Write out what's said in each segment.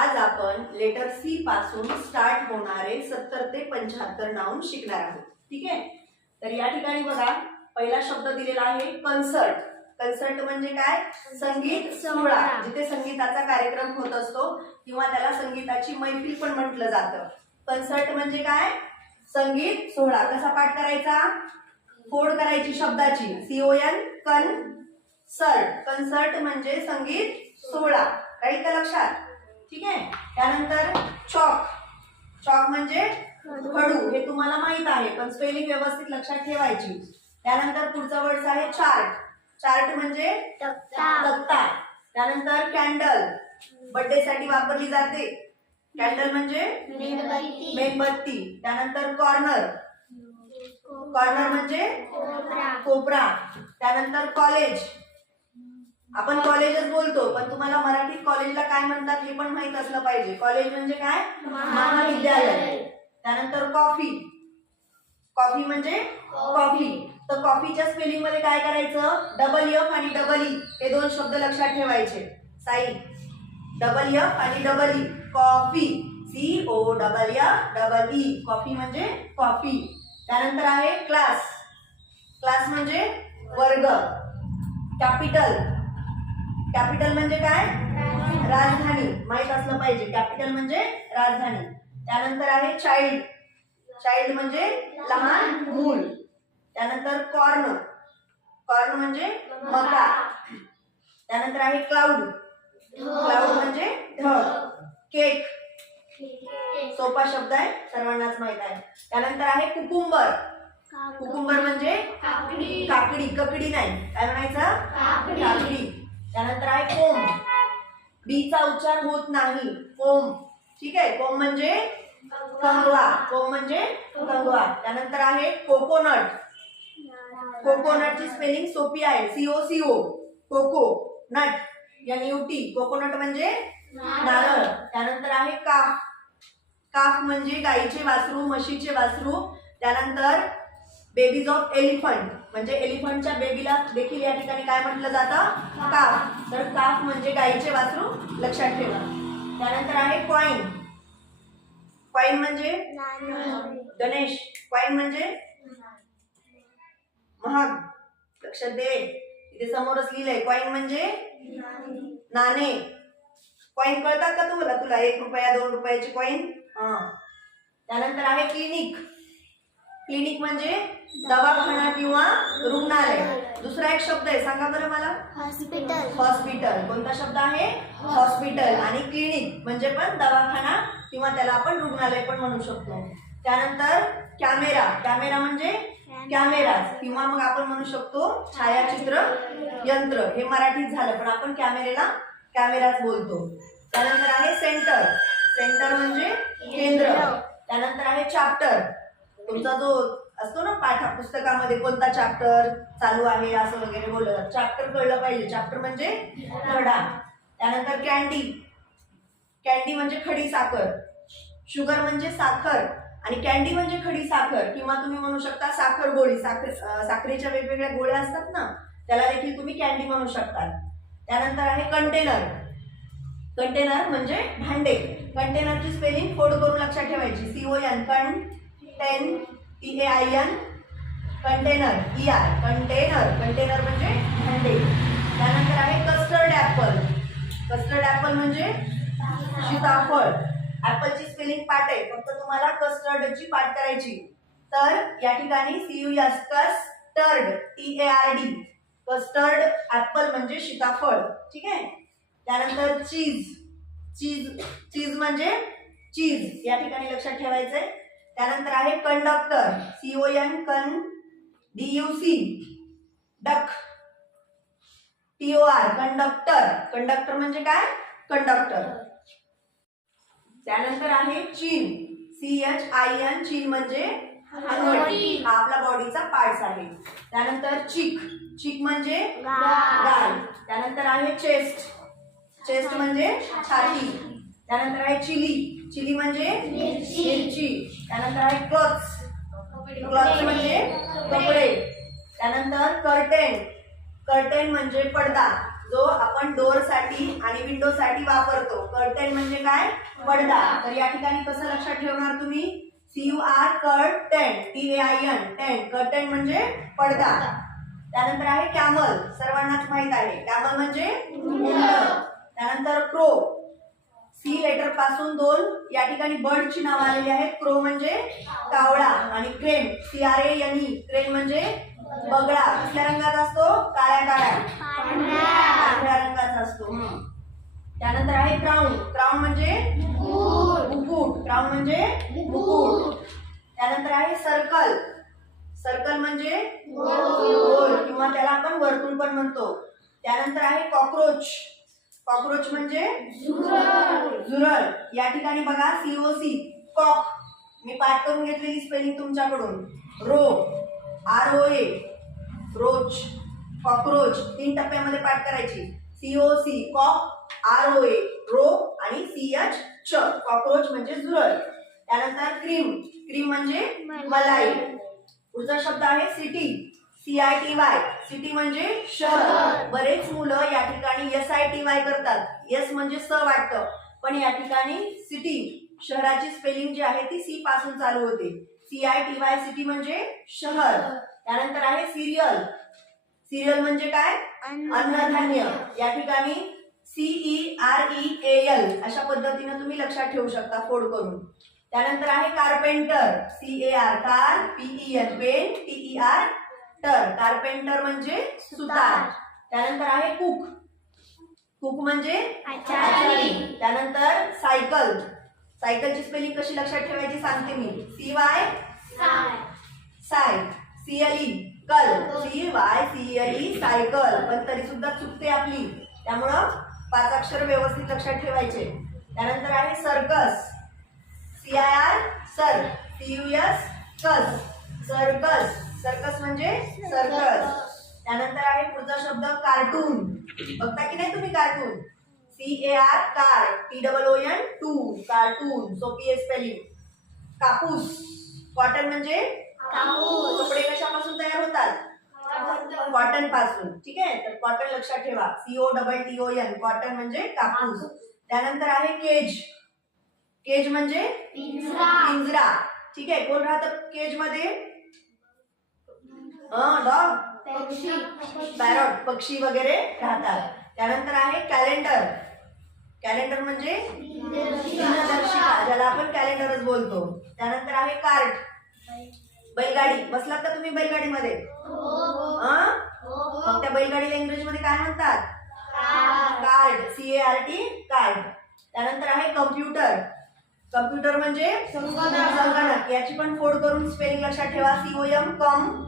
आज आपण letter C पासून स्टार्ट होणारे 70 ते 75 नाउन शिकणार आहोत. ठीक आहे. तर या ठिकाणी बघा पहिला शब्द दिलेला आहे कन्सर्ट. कन्सर्ट म्हणजे काय? संगीत सोहळा. जिथे संगीताचा कार्यक्रम होत असतो किंवा त्याला संगीताची मैफिल पण म्हटलं जातं. कन्सर्ट म्हणजे काय? संगीत सोहळा. कसा पाठ करायचा? फोड करायची शब्दाची. CON concert. कन्सर्ट म्हणजे संगीत सोहळा. राहील का लक्षात? ठीक आहे. त्यानंतर चॉक. चॉक म्हणजे खडू. हे तुम्हाला माहित आहे पण स्पेलिंग व्यवस्थित लक्षात ठेवायची. त्यानंतर पुढचा वर्ड आहे चार्ट. चार्ट म्हणजे तक्ता. त्यानंतर कॅन्डल. बर्थडे साठी वापरली जाते. कॅन्डल म्हणजे मेणबत्ती. त्यानंतर कॉर्नर. कॉर्नर म्हणजे कोपरा. त्यानंतर कॉलेज. आपण कॉलेजच बोलतो पण तुम्हाला मराठीत कॉलेजला काय म्हणतात हे पण माहित असलं पाहिजे. कॉलेज म्हणजे काय? महाविद्यालय. त्यानंतर कॉफी. कॉफी म्हणजे कॉफी. तर कॉफीच्या स्पेलिंग मध्ये काय करायचं? डबल एफ आणि डबल ई हे दोन शब्द लक्षात ठेवायचे. साई. डबल एफ आणि double E. Coffee. COFFE. Coffee म्हणजे कॉफी. त्यानंतर आहे क्लास. क्लास म्हणजे वर्ग. कॅपिटल. कॅपिटल म्हणजे काय? राजधानी. माहित असलं पाहिजे. कॅपिटल म्हणजे राजधानी. त्यानंतर आहे चाइल्ड. चाइल्ड म्हणजे लहान मूल. त्यानंतर कॉर्न. कॉर्न म्हणजे मका. त्यानंतर आहे क्लाउड. क्लाउड म्हणजे ढग. केक. सोपा शब्द आहे, सर्वांनाच माहित आहे. त्यानंतर आहे कुकुंबर. कुकुंबर म्हणजे काकडी. ककडी नाही, काय म्हणायचं? काकडी. त्यानंतर आहे कोंब. बीचा उच्चार होत नाही. कोंब. ठीक आहे. कोंब म्हणजे कंगवा. कोंब म्हणजे कंगवा. त्यानंतर आहे कोकोनट. कोकोनटची स्पेलिंग सोपी आहे. COCO. Coco nut. NUT. Coconut म्हणजे नारळ. त्यानंतर आहे काफ. काफ म्हणजे गाईचे वासरू, म्हशीचे वासरू. त्यानंतर बेबीज ऑफ एलिफंट म्हणजे एलिफंटच्या बेबीला देखील या ठिकाणी काय म्हटलं जातं? काफ. तर काफ म्हणजे गाईचे वासरू, लक्षात ठेवा. त्यानंतर आहे कॉइन. कॉइन म्हणजे गणेश. कॉइन म्हणजे महाग. लक्षात दे, इथे समोरच लिहिलंय. कॉइन म्हणजे नाणे. कॉइन कळतात का तुला? 1 रुपया 2 रुपयाची कॉइन. त्यानंतर आहे क्लिनिक. क्लिनिक म्हणजे दवाखाना किंवा रुग्णालय. दुसरा एक शब्द आहे, सांगा बरं मला. हॉस्पिटल. हॉस्पिटल. कोणता शब्द आहे? हॉस्पिटल. आणि क्लिनिक म्हणजे पण दवाखाना किंवा त्याला आपण रुग्णालय पण म्हणू शकतो. त्यानंतर कॅमेरा. कॅमेरा म्हणजे कॅमेरा किंवा मग आपण म्हणू शकतो छायाचित्र यंत्र. हे मराठीत झालं पण आपण कॅमेराच बोलतो. त्यानंतर आहे सेंटर. सेंटर म्हणजे केंद्र. त्यानंतर आहे चॅप्टर. तुमचा जो असतो ना पुस्तकामध्ये कोणता चॅप्टर चालू आहे असं वगैरे बोललं जातं. चॅप्टर कळलं पाहिजे. चॅप्टर म्हणजे धडा. त्यानंतर कॅन्डी. कॅन्डी म्हणजे खडी साखर. शुगर म्हणजे साखर आणि कॅन्डी म्हणजे खडी साखर किंवा तुम्ही म्हणू शकता साखर गोळी. साखरेच्या वेगवेगळ्या गोळ्या असतात ना, त्याला देखील तुम्ही कॅन्डी म्हणू शकता. त्यानंतर आहे कंटेनर. कंटेनर म्हणजे भांडे. कंटेनरची स्पेलिंग फोड करून लक्षात ठेवायची. CON TAIN. Container. Container. Container म्हणजे भांडे. त्यानंतर आहे कस्टर्ड ऍपल. कस्टर्ड ऍपल म्हणजे सीताफळ. ऍपलची स्पेलिंग पाठ आहे, फक्त तुम्हाला कस्टर्डची पाठ करायची. तर या ठिकाणी कस्टर्ड TARD. कस्टर्ड ऍपल म्हणजे सीताफळ. ठीक आहे. त्यानंतर चीज. चीज म्हणजे चीज. या ठिकाणी लक्षात ठेवायचंय. त्यानंतर आहे conductor. CON DUC. Duck. TOR. Conductor. Conductor म्हणजे काय? कंडक्टर. त्यानंतर आहे चीन. CHIN. चीन म्हणजे हनुवटी. हा आपला बॉडीचा पार्ट्स आहे. त्यानंतर चिक. चिक म्हणजे गाल. त्यानंतर आहे चेस्ट. चेस्ट म्हणजे छाती. त्यानंतर आहे चिली. चिली म्हणजे मिरची. त्यानंतर आहे क्लॉथ्स. क्लॉथ्स म्हणजे कपडे. त्यानंतर कर्टेन. कर्टेन म्हणजे पडदा. जो आपण डोअर साठी आणि विंडो साठी वापरतो. कर्टेन म्हणजे काय? पडदा. तर या ठिकाणी कसं लक्षात ठेवणार तुम्ही? CUR curtain, TAIN, ten. Curtain म्हणजे पडदा. त्यानंतर आहे कॅमल, सर्वांनाच माहित आहे. कॅमल म्हणजे उंट. त्यानंतर क्रो, सी लेटर पासून 2 या ठिकाणी बर्डची नाव आलेली आहेत. क्रो म्हणजे कावळा. आणि क्रेन, CRANE, क्रेन म्हणजे बगळा. कुठल्या रंगात असतो? काळ्या पांढऱ्या रंगाचा असतो. त्यानंतर आहे क्राउन, क्राउन म्हणजे मुकुट. क्राउन म्हणजे मुकुट. त्यानंतर आहे सर्कल, सर्कल म्हणजे गोल किंवा त्याला आपण वर्तुळ पण म्हणतो. त्यानंतर आहे कॉकरोच, कॉकरोच म्हणजे झुरळ. या ठिकाणी बघा COC, कॉक, मी पाठ करून घेतलेली स्पेलिंग तुमच्याकडून. Row, ROA, रोच. कॉकरोच 3 टप्प्यामध्ये पाठ करायची. COC, कॉक, ROA, रो आणि CH, कॉकरोच म्हणजे झुरळ. त्यानंतर क्रीम, क्रीम म्हणजे मलाई. पुढचा शब्द आहे सिटी, CITY, सिटी म्हणजे शहर. बरेच मुलं या ठिकाणी SITY करतात. S म्हणजे स वाटतं, पण या ठिकाणी सिटी, शहराची स्पेलिंग जी आहे ती C पासून चालू होते. CITY, सिटी म्हणजे शहर. त्यानंतर आहे सिरियल, सिरियल म्हणजे काय? अन्नधान्य. या ठिकाणी CEREAL अशा पद्धतीने तुम्ही लक्षात ठेवू शकता फोड करून. त्यानंतर आहे carpenter, CAR, car, PEN, pen, TER, टर. कार्पेंटर म्हणजे सुतार. त्यानंतर आहे कुक, कुक म्हणजे आचारी. त्यानंतर सायकल, सायकलची स्पेलिंग कशी लक्षात ठेवायची सांगते मी. CY, साय, CLE, कल, CYCLE, सायकल. पण तरी सुद्धा चुकते आपली, त्यामुळं 5 अक्षर व्यवस्थित लक्षात ठेवायचे. त्यानंतर आहे सर्कस, CIR, सर, CUS, कस, सर्कस. सर्कस म्हणजे सर्कस. त्यानंतर आहे पुढचा शब्द कार्टून. बघता की नाही तुम्ही कार्टून? CAR, कार, TOON, टू, कार्टून. सोपी आहे स्पेलिंग. कापूस, कॉटन म्हणजे कपडे कशापासून तयार होतात? कॉटन पासून. ठीक आहे, तर कॉटन लक्षात ठेवा. COTTON, कॉटन म्हणजे कापूस. त्यानंतर आहे केज, केज म्हणजे पिंजरा. ठीक आहे, कोण राहतं केज मध्ये? डॉग, पॅरॉट, पक्षी वगैरे राहतात. त्यानंतर आहे कॅलेंडर, कॅलेंडर म्हणजे दिनदर्शिका, ज्याला आपण कॅलेंडरच बोलतो. त्यानंतर आहे कार्ट, बैलगाडी. बसलात का तुम्ही बैलगाडीमध्ये? मग त्या बैलगाडीला इंग्रजीमध्ये काय म्हणतात? Card, CART, card. त्यानंतर आहे कम्प्युटर, कम्प्युटर म्हणजे संगणक. याची पण फोड करून स्पेलिंग लक्षात ठेवा. COM, कम,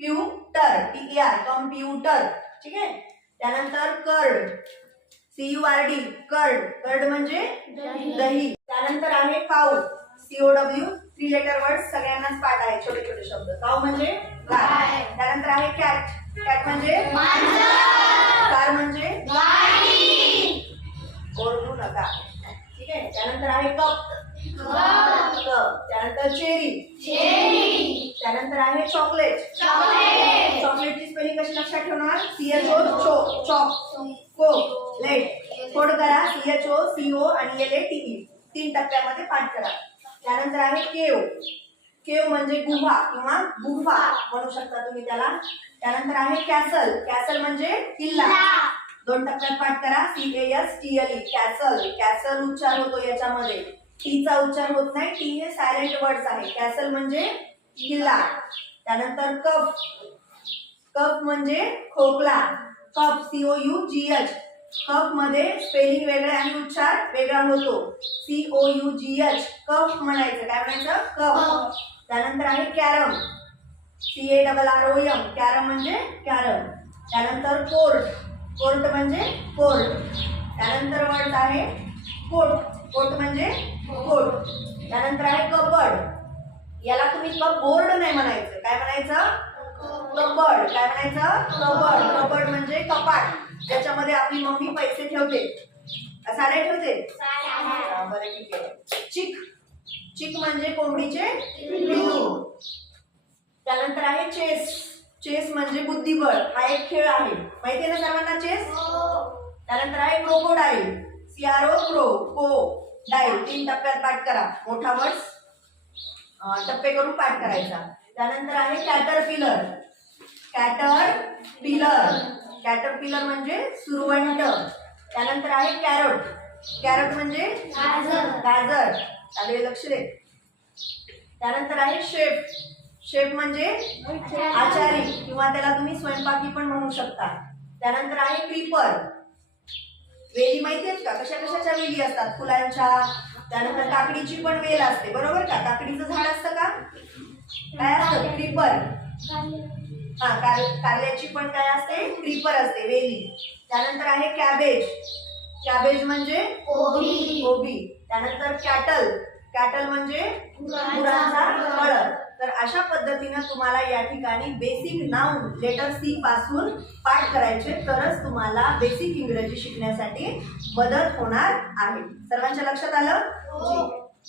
प्यूटर, TER, कम्प्युटर. ठीक आहे. त्यानंतर कर्ड, CURD, कर्ड, कर्ड म्हणजे दही. त्यानंतर आहे काऊ, COW, 3 लेटर वर्ड, सगळ्यांनाच पाठ आहे, छोटे छोटे शब्द. काऊ म्हणजे गाय. त्यानंतर आहे कॅट, कॅट म्हणजे कार म्हणजे ओरडू नका. ठीक आहे. त्यानंतर आहे कप, त्यानंतर चेरी, त्यानंतर आहे चॉकलेट, चॉकलेटची स्पेलिंग कशी लक्षात ठेवणार? CHO, chocolate. फोड करा. CHO, CO आणि LATE. 3 टप्प्यामध्ये पाठ करा. त्यानंतर आहे केव, केव म्हणजे गुहा किंवा गुफा म्हणू शकता तुम्ही त्याला. त्यानंतर आहे कॅसल, कॅसल म्हणजे किल्ला. 2 टप्प्यात पाठ करा. CASTLE, castle. कॅसल उच्चार होतो याच्यामध्ये, टीचा उच्चार होत नाही. टी हे सायलेंट वर्ड्स आहे. कॅसल म्हणजे किल्ला. त्यानंतर कफ, कफ म्हणजे खोकला. कफ, COUGH, कफ मध्ये स्पेलिंग वेगळे आणि उच्चार वेगळा होतो. COUGH, कफ म्हणायचं. काय म्हणायचं? कफ. त्यानंतर आहे कॅरम, CARROM, कॅरम म्हणजे कॅरम. त्यानंतर कोर्ट, कोर्ट म्हणजे कोर्ट. त्यानंतर वर्ड आहे कोट, कोट म्हणजे कोट. त्यानंतर आहे कबड, याला तुम्ही कपबोर्ड नाही म्हणायचं. काय म्हणायचं? कबड. काय म्हणायचं? कबड. कबड म्हणजे कपाट, ज्याच्यामध्ये आपली मम्मी पैसे ठेवते. साड्या ठेवते. बरं, ठीक आहे. चिक, चिक म्हणजे कोंबडीचे पिल्लू. त्यानंतर आहे चेस, चेस म्हणजे बुद्धिबळ, हा एक खेळ आहे, माहिती आहे ना सर्वांना चेस. त्यानंतर आहे क्रोकोडाईल, CRO क्रो डाईल, 3 टप्प्यात पाठ करा, मोठा वर्ड टप्पे करून पाठ करायचा. त्यानंतर आहे कॅटरपिलर, कॅटरपिलर म्हणजे सुरवंट. त्यानंतर आहे कॅरट म्हणजे गाजर, सगळे लक्ष दे. त्यानंतर आहे शेफ म्हणजे आचारी किंवा त्याला तुम्ही स्वयंपाकी पण म्हणू शकता. त्यानंतर आहे क्रीपर, वेली माहिती आहेत का, कशा कशाच्या वेली असतात, फुलांच्या. त्यानंतर काकडीची पण वेल असते, बरोबर का, काकडीचं झाड असतं का, काय असतं, क्रीपर. हा, कारल्याची पण काय असते, क्रीपर असते, वेली. त्यानंतर आहे कॅबेज म्हणजे कोबी. त्यानंतर कॅटल म्हणजे गुरांचा कळप. तर अशा पद्धतीने तुम्हाला या ठिकाणी बेसिक नाउन लेटर C पासून पाठ करायचे, तरच तुम्हाला बेसिक इंग्रजी शिकण्यासाठी मदत होणार आहे. सर्वांच्या लक्षात आलं.